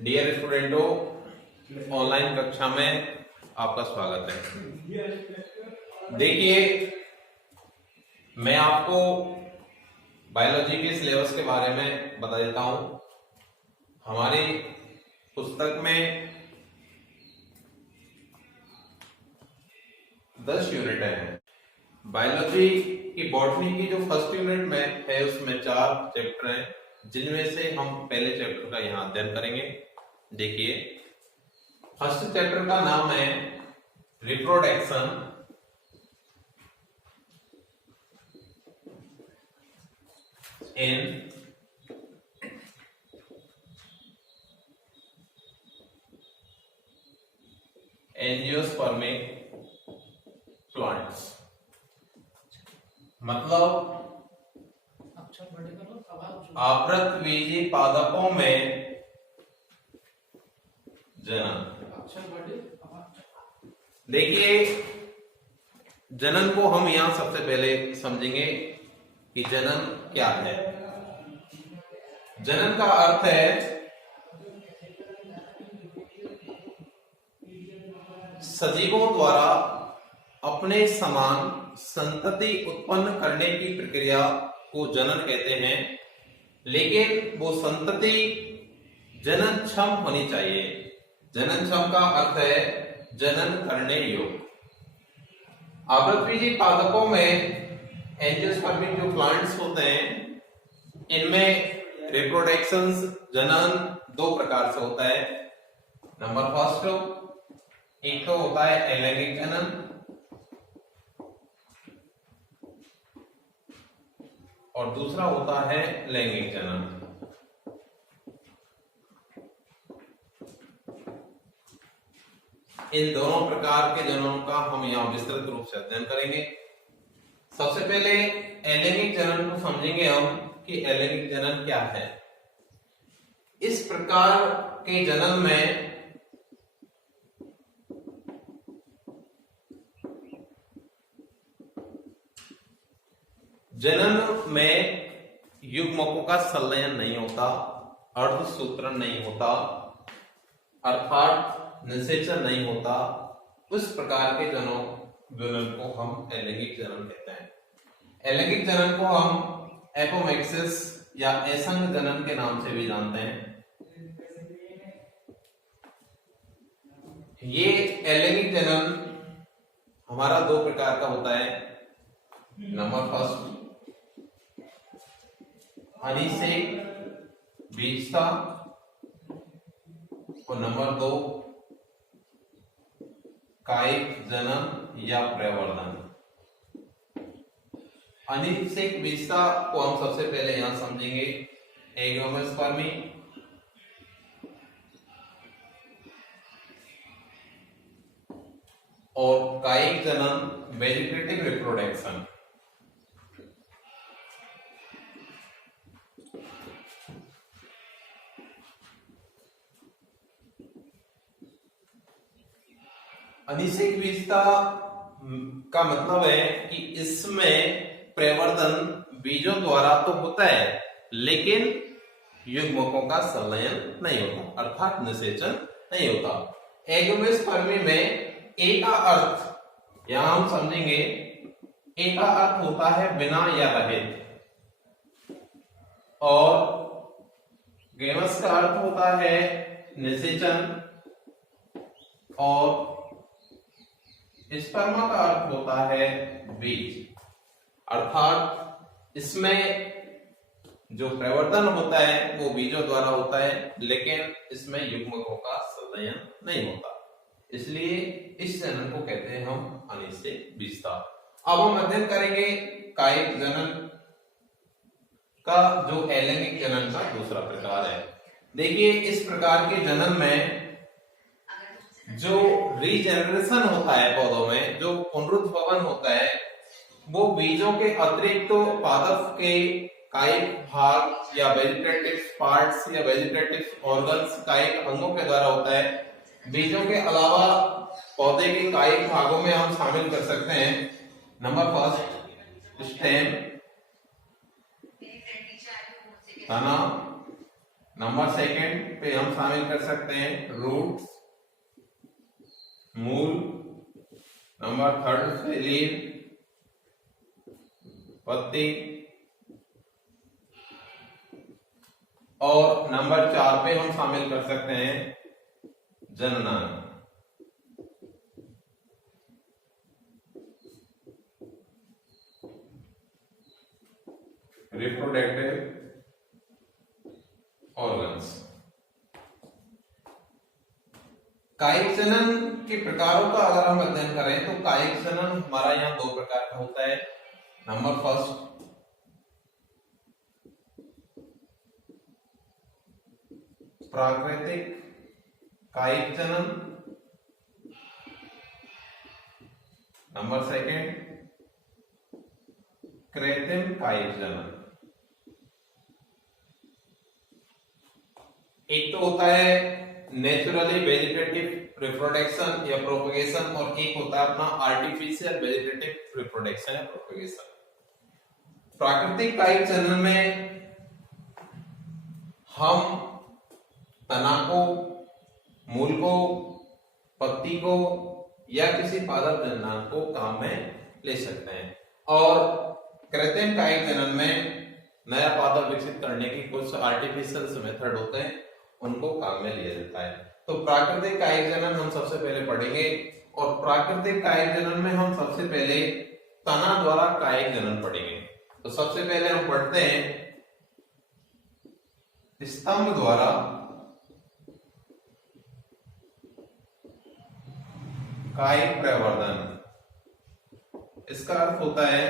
Dear स्टूडेंटों, online कक्षा में आपका स्वागत है। देखिए, मैं आपको बायोलॉजी के सिलेबस के बारे में बता देता हूं। हमारी पुस्तक में 10 यूनिट हैं। बायोलॉजी की बॉटनी की जो फर्स्ट यूनिट में है उसमें 4 चैप्टर हैं, जिनमें से हम पहले चैप्टर का यहाँ अध्ययन करेंगे। देखिए, फर्स्ट चैप्टर का नाम है रिप्रोडक्शन इन एंजियोस्पर्मिक प्लांट्स। मतलब आवृतबीजी पादपों में जनन। देखिए, जनन को हम यहां सबसे पहले समझेंगे कि जनन क्या है। जनन का अर्थ है सजीवों द्वारा अपने समान संतति उत्पन्न करने की प्रक्रिया को जनन कहते हैं, लेकिन वो संतति जननक्षम होनी चाहिए। जननक्षम का अर्थ है जनन करने योग्य। आवृतबीजी पादपों में एंजियोस्पर्मिक जो प्लांट्स होते हैं, इनमें रिप्रोडक्शन जनन 2 प्रकार से होता है। नंबर फर्स्ट, एक तो होता है अलैंगिक जनन और दूसरा होता है लैंगिक जनन। इन दोनों प्रकार के जननों का हम यहां विस्तृत रूप से अध्ययन करेंगे। सबसे पहले अलैंगिक जनन को समझेंगे हम कि अलैंगिक जनन क्या है। इस प्रकार के जनन में जनन में युग्मकों का संलयन नहीं होता, अर्धसूत्रण नहीं होता, अर्थात निषेचन नहीं होता। उस प्रकार के जनन को हम अलैंगिक जनन कहते हैं। अलैंगिक जनन को हम एपोमैक्सिस या असंग जनन के नाम से भी जानते हैं। ये अलैंगिक जनन हमारा 2 प्रकार का होता है। नंबर फर्स्ट, अनिषेक बीजता और नंबर 2 कायिक जनन या प्रवर्धन। अनिषेक बीजता को हम सबसे पहले यहां समझेंगे। एंजियोस्पर्मी और कायिक जनन वेजिटेटिव रिप्रोडक्शन। अनिषेक बीजता का मतलब है कि इसमें प्रवर्धन बीजों द्वारा तो होता है, लेकिन युग्मकों का संलयन नहीं होता, अर्थात निषेचन नहीं होता। एंजियोस्पर्मी में ए का अर्थ यहां हम समझेंगे। ए का अर्थ होता है बिना या रहित, और गेमस का अर्थ होता है निषेचन, और स्पर्मा का अर्थ होता है बीज। अर्थात इसमें जो प्रवर्धन होता है वो बीजों द्वारा होता है, लेकिन इसमें युग्मकों का संलयन नहीं होता। इसलिए इस जनन को कहते हैं हम अनिषेक बीजता। अब हम अध्ययन करेंगे कायिक जनन का, जो अलैंगिक जनन का दूसरा प्रकार है। देखिए, इस प्रकार के जनन में जो रीजेनरेशन होता है पौधों में, जो पुनरुत्भवन होता है, वो बीजों के अतिरिक्त तो पादप के कायिक भाग या वेजिटेटिव पार्ट्स या वेजिटेटिव ऑर्गन्स, कायिक अंगों के द्वारा होता है। बीजों के अलावा पौधे के कायिक भागों में हम शामिल कर सकते हैं। नंबर फर्स्ट, स्टेम, तना, नंबर सेकंड पे हम शामिल कर सकते हैं रूट्स, मूल। नंबर थर्ड पे लीव, पत्ती। और नंबर 4 पे हम शामिल कर सकते हैं जननांग। Reproductive organs. कायिक जनन के प्रकारों का अगर हम अध्ययन करें तो कायिक जनन हमारा यहाँ 2 प्रकार का होता है। नंबर फर्स्ट, प्राकृतिक कायिक जनन। नंबर सेकंड, कृत्रिम कायिक जनन। एक तो होता है नेचुरली वेजिटेटिव रिप्रोडक्शन या प्रोपगेशन, और एक होता है अपना आर्टिफिशियल वेजिटेटिव रिप्रोडक्शन या प्रोपगेशन। प्राकृतिक कायिक जनन में हम तना को, मूल को, पत्ती को या किसी पादप जननांग को काम में ले सकते हैं। और कृत्रिम कायिक जनन में नया पादप विकसित करने की कुछ आर्टिफिशियल मेथड होते हैं, उनको काम में लिया जाता है। तो प्राकृतिक कायिक जनन हम सबसे पहले पढ़ेंगे, और प्राकृतिक कायिक जनन में हम सबसे पहले तना द्वारा कायिक जनन पढ़ेंगे। तो सबसे पहले हम पढ़ते हैं स्तंभ द्वारा कायिक प्रवर्धन। इसका अर्थ होता है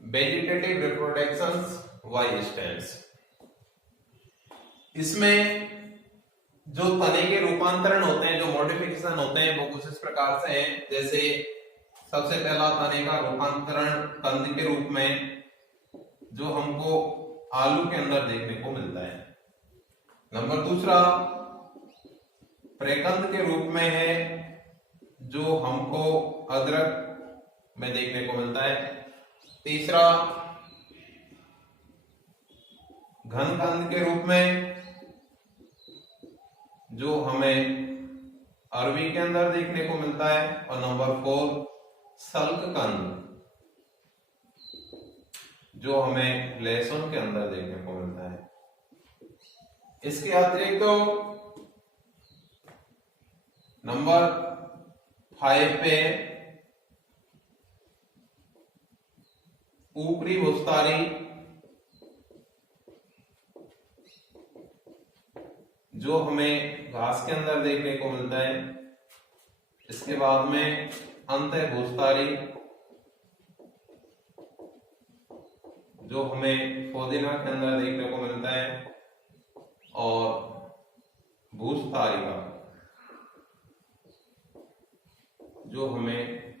वेजिटेटिव रिप्रोडक्शंस बाय स्टेम्स। इसमें जो तने के रूपांतरण होते हैं, जो मॉडिफिकेशन होते हैं, वो कुछ इस प्रकार से हैं। जैसे सबसे पहला तने का रूपांतरण कंद के रूप में, जो हमको आलू के अंदर देखने को मिलता है। नंबर दूसरा प्रकंद के रूप में है, जो हमको अदरक में देखने को मिलता है। तीसरा घनकंद के रूप में, जो हमें अरबी के अंदर देखने को मिलता है। और नंबर 4 सल्ककंद, जो हमें लहसुन के अंदर देखने को मिलता है। इसके अतिरिक्त तो नंबर 5 पे ऊपरी भुस्तारी, जो हमें घास के अंदर देखने को मिलता है। इसके बाद में अंतः भुस्तारी, जो हमें पुदीना के अंदर देखने को मिलता है। और भूस्तारिका, जो हमें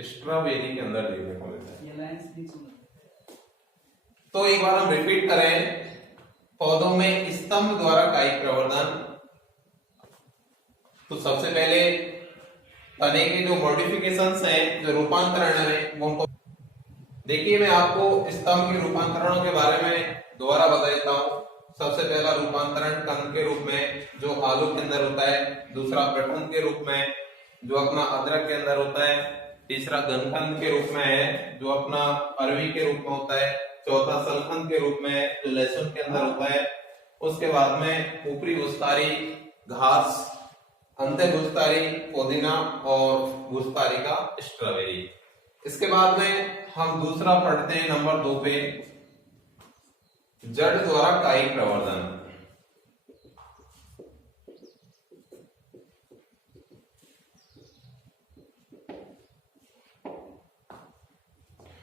स्ट्रॉबेरी के अंदर देखने को मिलता है। तो एक बार हम रिपीट करें, पौधों में स्तंभ द्वारा कायिक प्रवर्धन। तो सबसे पहले तने के जो मॉडिफिकेशंस हैं, जो रूपांतरण है, वो हमको देखिए। मैं आपको स्तंभ के रूपांतरणों के बारे में दोबारा बता देता हूँ। सबसे पहला रूपांतरण कंद के रूप में, जो आलू के अंदर होता है। दूसरा प्रकंद के रूप में, जो अपना अदरक के अंदर होता है। तीसरा घनकंद के रूप में है, जो अपना अरवी के रूप में होता है। चौथा सलखंद के रूप में, जो लहसुन के अंदर होता है। उसके बाद में ऊपरी भुस्तारी घास, अंतर भुस्तारी पुदीना, और भुस्तारी का स्ट्रॉबेरी। इसके बाद में हम दूसरा पढ़ते हैं नंबर 2 पे जड़ द्वारा कायिक प्रवर्धन।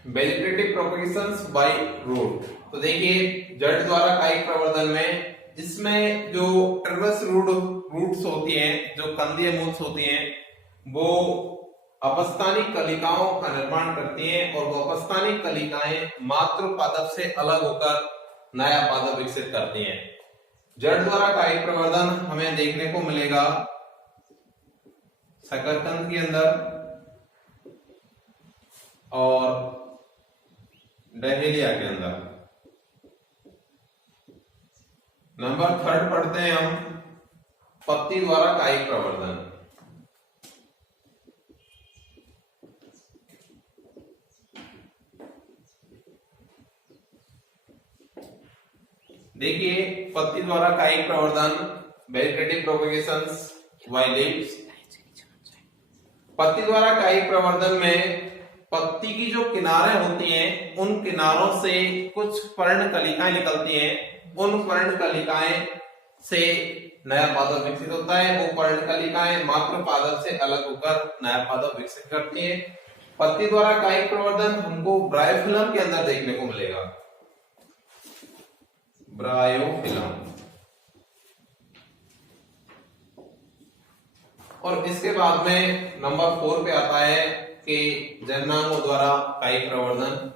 Vegetative propagations by root. तो देखिए, जड़ द्वारा कायिक प्रवर्धन में इसमें जो ट्रवस रूट्स होती हैं, जो कंदीय मूल्स होती हैं, वो अपस्थानिक कलिकाओं का निर्माण करती हैं। और वो अपस्थानिक कलिकाएं मातृ पादप से अलग होकर नया पादप विकसित करती हैं। जड़ द्वारा कायिक प्रवर्धन हमें देखने को मिलेगा शकरकंद के अंदर और डहेलिया के अंदर। नंबर 3 पढ़ते हैं हम पत्ती द्वारा कायिक प्रवर्धन। देखिए पत्ती द्वारा कायिक प्रवर्धन, वेजिटेटिव प्रोपगेशंस बाय लीव्स। पत्ती द्वारा कायिक प्रवर्धन में पत्ती की जो किनारे होती हैं उन किनारों से कुछ पर्णकलिकाएं निकलती हैं। उन पर्णकलिकाएं से नया पादप विकसित होता है। वो पर्णकलिकाएं मात्र पादप से अलग होकर नया पादप विकसित करती हैं। पत्ती द्वारा कायिक प्रवर्धन हमको ब्रायोफिलम के अंदर देखने को मिलेगा, ब्रायोफिलम। और इसके बाद में नंबर 4 पे आता है कि जननांगों द्वारा कायिक प्रवर्धन।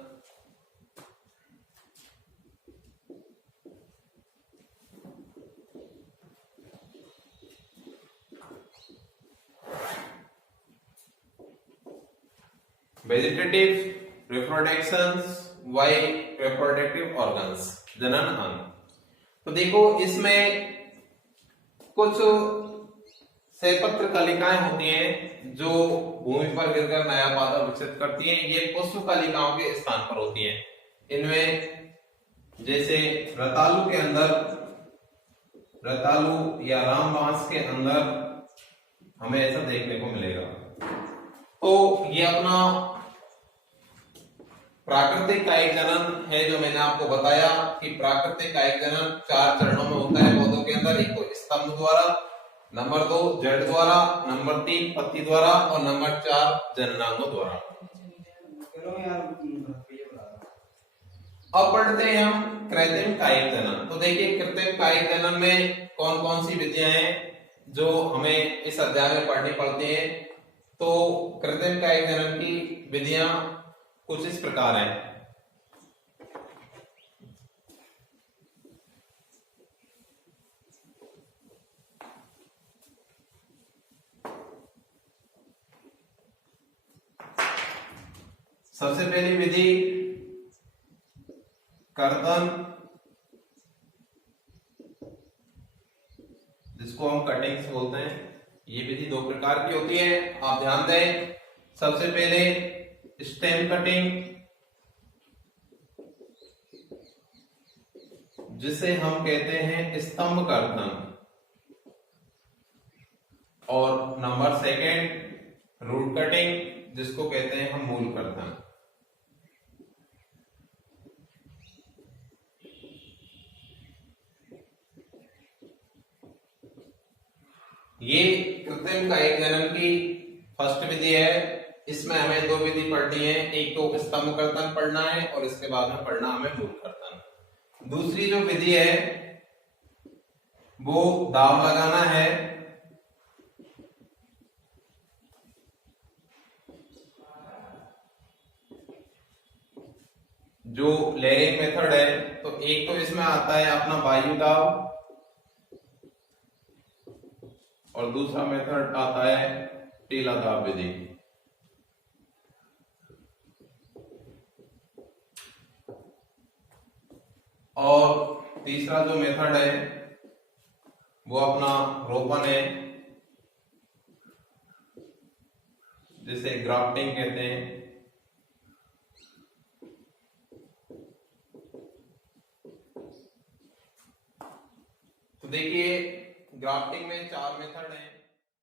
Vegetative reproductions by reproductive organs, जनन अंग। तो देखो इसमें कुछ सेपत्र कलिकाएं होती हैं जो भूमि पर गिरकर नया पादप विकसित करती हैं। ये पुष्प कलिकाओं के स्थान पर होती हैं। इनमें जैसे रतालू के अंदर, रतालू या रामबांस के अंदर हमें ऐसा देखने को मिलेगा। तो ये अपना प्राकृतिक कायिक जनन है जो मैंने आपको बताया कि प्राकृतिक कायिक जनन 4 चरणों में होता है पौधों के अंदर। एक तो स्तंभ द्वारा, नंबर 2 जड़ द्वारा, नंबर 3 पत्ती द्वारा और नंबर 4 जननांगों द्वारा। अब पढ़ते हैं हम कृत्रिम कायिक जनन। तो देखिए कृत्रिम कायिक जनन में कौन कौन सी विधियां हैं जो हमें इस अध्याय में पढ़नी पड़ती हैं। तो कृत्रिम कायिक जनन की विधियां कुछ इस प्रकार हैं। सबसे पहली विधि कर्तन, जिसको हम कटिंग्स बोलते हैं। ये विधि 2 प्रकार की होती है, आप ध्यान दें। सबसे पहले स्टेम कटिंग, जिसे हम कहते हैं स्तंभ कर्तन, और नंबर 2 रूट कटिंग, जिसको कहते हैं हम मूल कर्तन। ये कृत्रिम कायिक जनन की फर्स्ट विधि है। इसमें हमें 2 विधि पढ़नी है, एक तो स्तंभ कर्तन पढ़ना है और इसके बाद में पढ़ना हमें मूल कर्तन। दूसरी जो विधि है वो दाव लगाना है। जो लेयरिंग मेथड है, तो एक तो इसमें आता है अपना वायु दाव और दूसरा मेथड आता है टीला दाव विधि। और तीसरा जो मेथड है वो अपना रोपण है, जिसे ग्राफ्टिंग कहते हैं। तो देखिए ग्राफ्टिंग में 4 मेथड हैं।